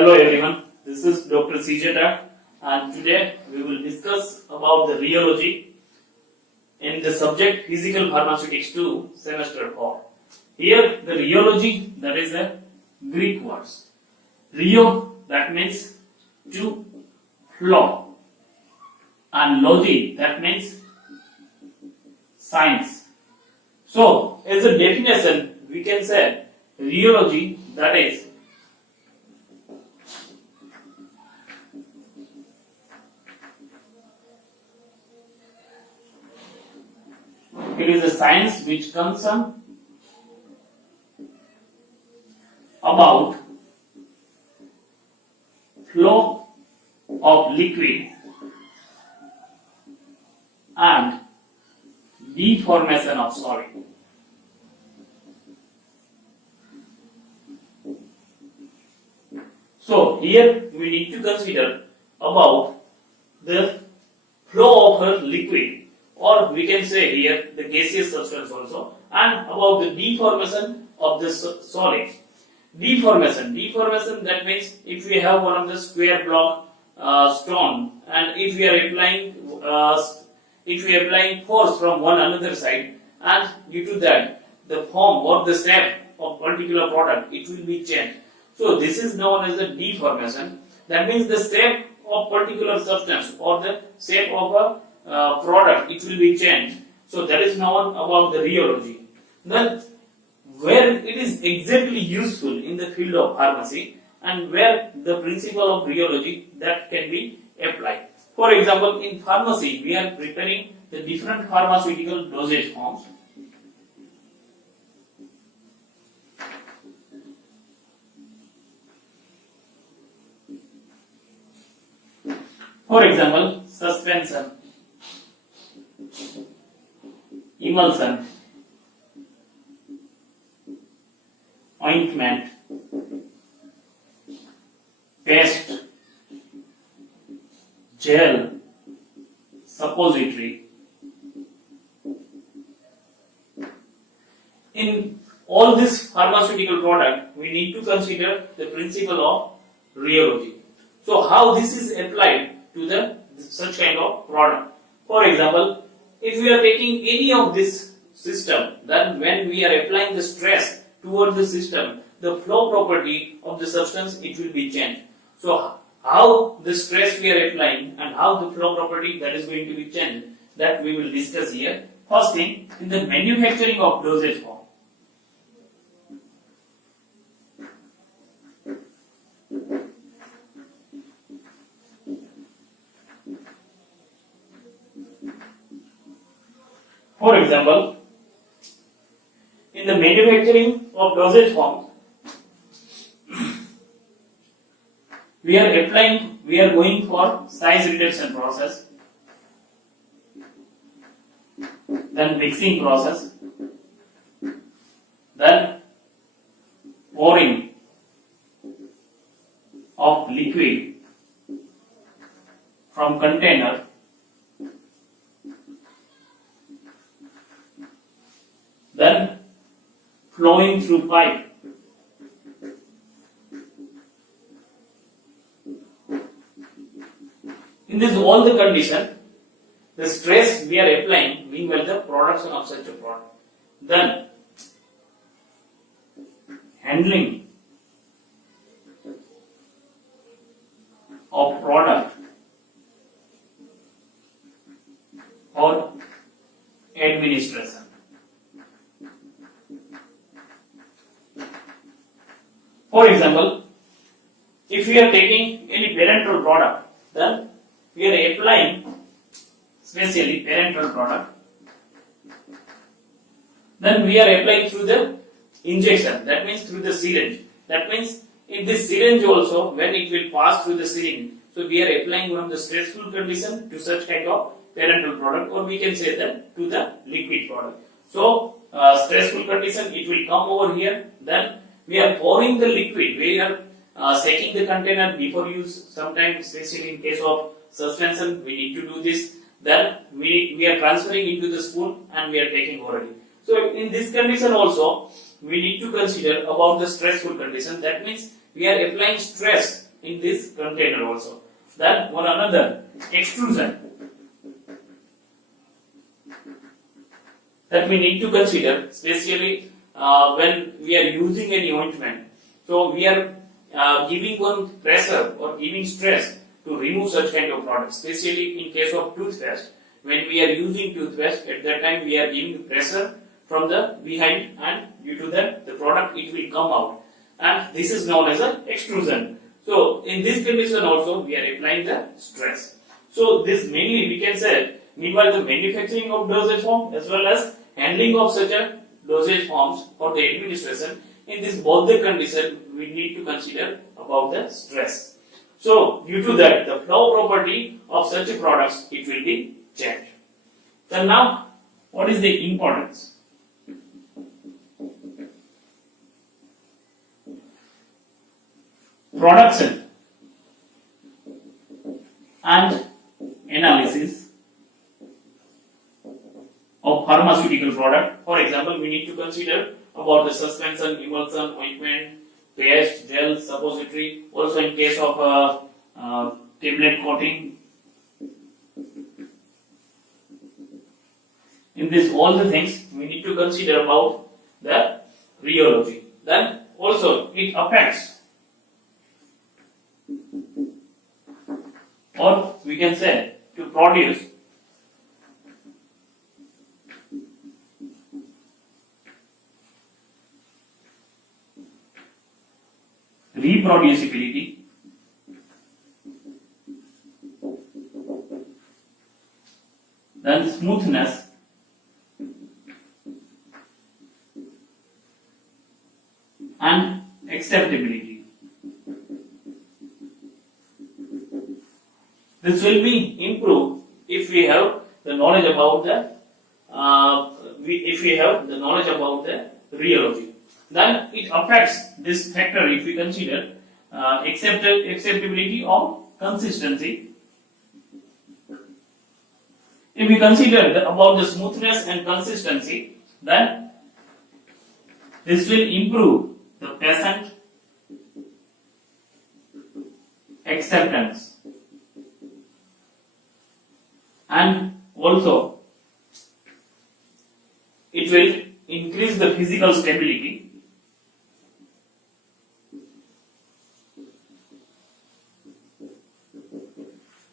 Hello everyone, this is Dr. Sijata and today we will discuss about the rheology in the subject Physical Pharmaceutics 2 semester 4. Here the rheology, that is a Greek words. Rheo, that means to flow, and logy, that means science. So as a definition we can say rheology, that is it is a science which concerns about flow of liquid and deformation of solid. So here we need to consider about the flow of a liquid, or we can say here the gaseous substance also, and about the deformation of the solids. Deformation, that means if we have one of the square block stone, and if we are applying force from one another side, and due to that the form or the shape of particular product, it will be changed. So this is known as the deformation. That means the shape of particular substance or the shape of a product, it will be changed. So that is known about the rheology. Then where it is exactly useful in the field of pharmacy, and where the principle of rheology that can be applied. For example, in pharmacy we are preparing the different pharmaceutical dosage forms. For example, suspension, emulsion, ointment, paste, gel, suppository. In all this pharmaceutical product, we need to consider the principle of rheology. So how this is applied to the such kind of product? For example, if we are taking any of this system, then when we are applying the stress toward the system, the flow property of the substance, it will be changed. So how the stress we are applying and how the flow property that is going to be changed, that we will discuss here. First thing, in the manufacturing of dosage form. For example, in the manufacturing of dosage form, we are going for size reduction process, then mixing process, then pouring of liquid from container, then flowing through pipe, in this all the condition, the stress we are applying, meanwhile the production of such a product, then handling of product or administration. For example, if we are taking any parenteral product, then we are applying specially parenteral product, then we are applying through the injection, that means through the syringe. That means in this syringe also, when it will pass through the syringe, so we are applying one of the stressful condition to such kind of parenteral product, or we can say that to the liquid product. So stressful condition, it will come over here, then we are pouring the liquid, we are shaking the container before use, sometimes especially in case of suspension we need to do this, then we are transferring into the spoon and we are taking orally. So in this condition also we need to consider about the stressful condition. That means we are applying stress in this container also. Then one another extrusion that we need to consider, especially when we are using any ointment. So we are giving one pressure or giving stress to remove such kind of products, especially in case of toothpaste. When we are using toothpaste, at that time we are giving pressure from the behind, and due to that the product it will come out, and this is known as an extrusion. So in this condition also we are applying the stress. So this mainly we can say, meanwhile the manufacturing of dosage form as well as handling of such a dosage forms for the administration, in this both the condition we need to consider about the stress. So due to that the flow property of such a products it will be changed. So now what is the importance? Production and analysis of pharmaceutical product. For example, we need to consider about the suspension, emulsion, ointment, paste, gel, suppository. Also in case of tablet coating. In this all the things we need to consider about the rheology. Then also it affects, or we can say to produce reproducibility then smoothness and acceptability. This will be improved if we have the knowledge about the rheology. Then it affects this factor if we consider acceptability or consistency. If we consider about the smoothness and consistency, then this will improve the patient acceptance, and also it will increase the physical stability,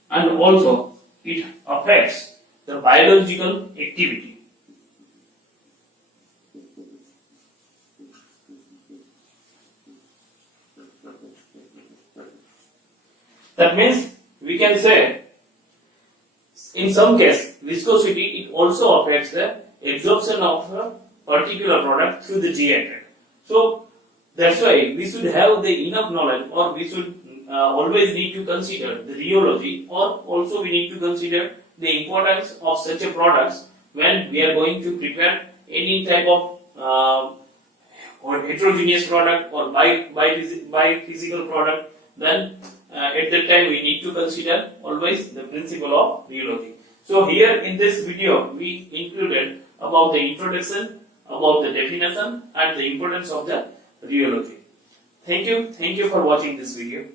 and also it affects the biological activity. That means we can say in some case viscosity it also affects the absorption of a particular product through the GI tract. So that's why we should have the enough knowledge, or we should always need to consider the rheology, or also we need to consider the importance of such a products when we are going to prepare any type of or heterogeneous product or bi-physical product. Then at that time we need to consider always the principle of rheology. So here in this video we included about the introduction, about the definition and the importance of the rheology. Thank you for watching this video.